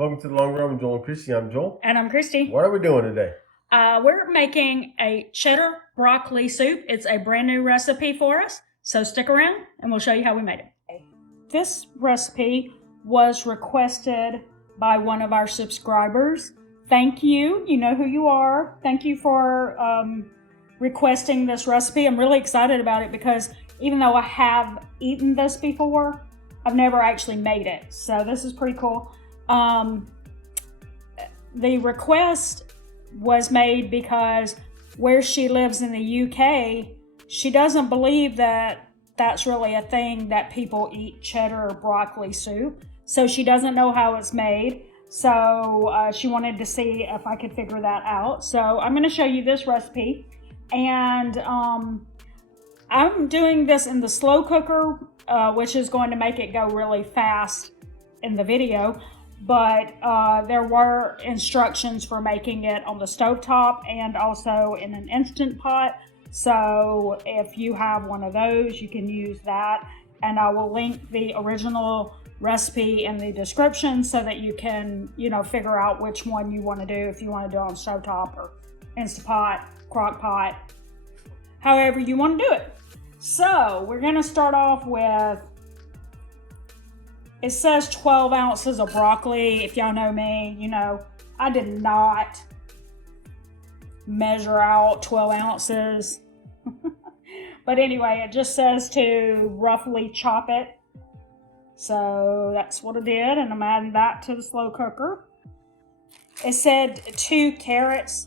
Welcome to the Long Run with Joel and Christy. I'm Joel. And I'm Christy. What are we doing today? We're making a cheddar broccoli soup. It's a brand new recipe for us. So stick around and we'll show you how we made it. This recipe was requested by one of our subscribers. Thank you. You know who you are. Thank you for requesting this recipe. I'm really excited about it because even though I have eaten this before, I've never actually made it. So this is pretty cool. The request was made because where she lives in the UK, she doesn't believe that that's really a thing that people eat cheddar broccoli soup. So she doesn't know how it's made. So she wanted to see if I could figure that out. So I'm going to show you this recipe. And I'm doing this in the slow cooker, which is going to make it go really fast in the video. But there were instructions for making it on the stovetop and also in an Instant Pot. So if you have one of those, you can use that. And I will link the original recipe in the description so that you can, figure out which one you want to do, if you want to do it on stovetop or Instant Pot, crock pot, however you want to do it. So we're going to start off with, it says 12 ounces of broccoli. If y'all know me, I did not measure out 12 ounces. But anyway, it just says to roughly chop it. So that's what I did, and I'm adding that to the slow cooker. It said 2 carrots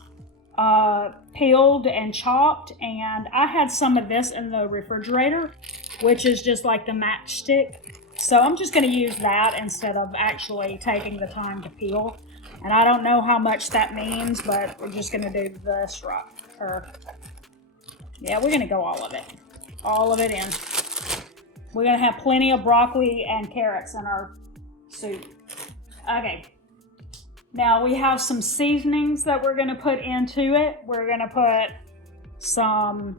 peeled and chopped, and I had some of this in the refrigerator, which is just like the matchstick. So I'm just going to use that instead of actually taking the time to peel. And I don't know how much that means, but we're just going to do this right. Yeah, we're going to go all of it. All of it in. We're going to have plenty of broccoli and carrots in our soup. Okay. Now we have some seasonings that we're going to put into it. We're going to put some...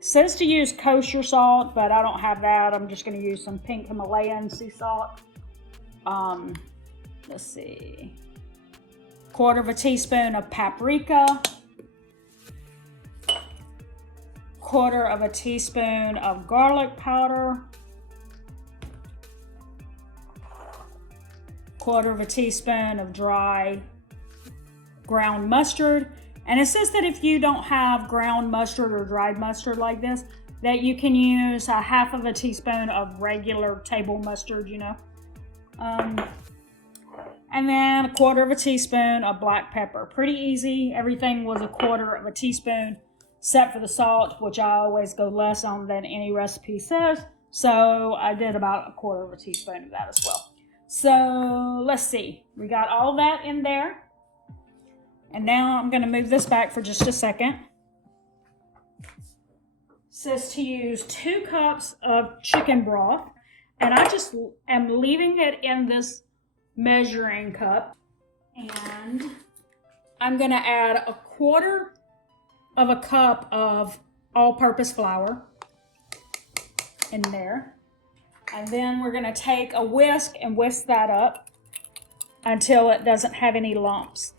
says to use kosher salt, but I don't have that. I'm just going to use some pink Himalayan sea salt. Let's see. 1/4 teaspoon of paprika. 1/4 teaspoon of garlic powder. 1/4 teaspoon of dry ground mustard. And it says that if you don't have ground mustard or dried mustard like this, that you can use 1/2 teaspoon of regular table mustard, and then 1/4 teaspoon of black pepper. Pretty easy. Everything was 1/4 teaspoon, except for the salt, which I always go less on than any recipe says. So I did about 1/4 teaspoon of that as well. So let's see. We got all that in there. And now I'm going to move this back for just a second. It says to use 2 cups of chicken broth. And I just am leaving it in this measuring cup. And I'm going to add 1/4 cup of all-purpose flour in there. And then we're going to take a whisk and whisk that up until it doesn't have any lumps.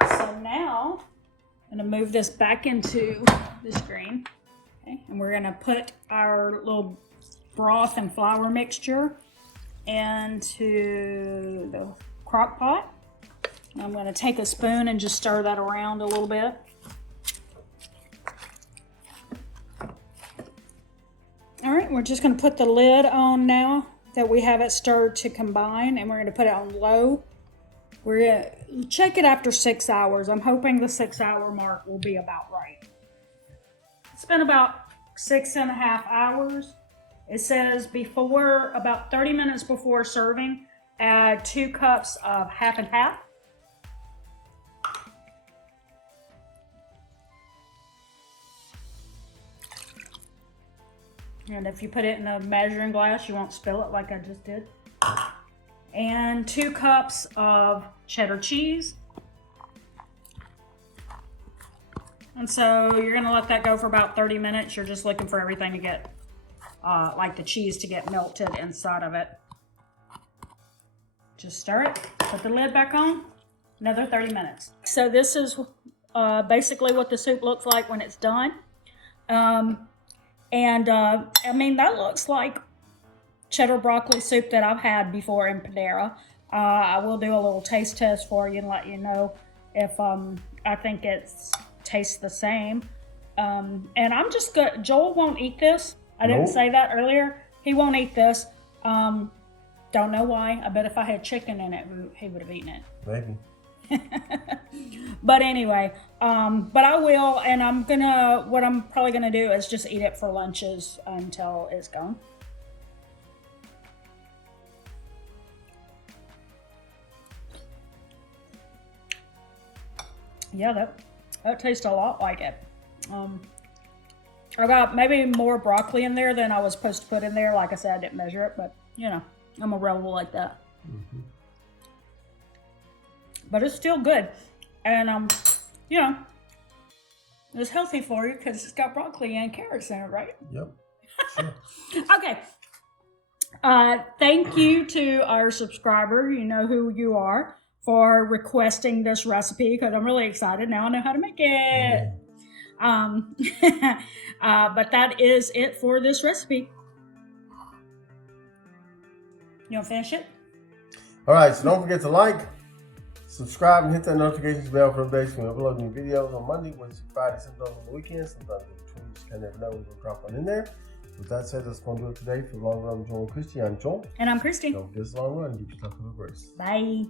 So now I'm going to move this back into the screen. Okay, and we're going to put our little broth and flour mixture into the crock pot. And I'm going to take a spoon and just stir that around a little bit. All right, we're just going to put the lid on now that we have it stirred to combine, and we're going to put it on low. We're going to check it after 6 hours. I'm hoping the 6-hour mark will be about right. It's been about 6.5 hours. It says about 30 minutes before serving, add 2 cups of half and half. And if you put it in a measuring glass, you won't spill it like I just did. And 2 cups of cheddar cheese. And so you're going to let that go for about 30 minutes. You're just looking for everything to get, like the cheese to get melted inside of it. Just stir it, put the lid back on, another 30 minutes. So this is basically what the soup looks like when it's done. I mean, that looks like cheddar broccoli soup that I've had before in Panera. I will do a little taste test for you and let you know if I think it tastes the same. And I'm just good. Joel won't eat this. I didn't say that earlier. He won't eat this. Don't know why. I bet if I had chicken in it, he would have eaten it. Maybe. But anyway, but I will, and what I'm probably gonna do is just eat it for lunches until it's gone. Yeah, that tastes a lot like it. I got maybe more broccoli in there than I was supposed to put in there. Like I said, I didn't measure it, but you know, I'm a rebel like that. Mm-hmm. But it's still good, and you know, it's healthy for you because it's got broccoli and carrots in it, right? Yep. Sure. Okay. Thank you to our subscriber. You know who you are, for requesting this recipe because I'm really excited. Now I know how to make it. But that is it for this recipe. You want to finish it? All right, so don't forget to like, subscribe, and hit that notifications bell for updates when we upload new videos on Monday, Wednesday, Friday, sometimes on the weekends, sometimes in between. You just can never know when we'll drop one in there. With that said, that's going to do it today. For Long Run with Joel and Christy, I'm Joel. And I'm Christy. Don't forget this long run. Keep yourself in the race. Bye.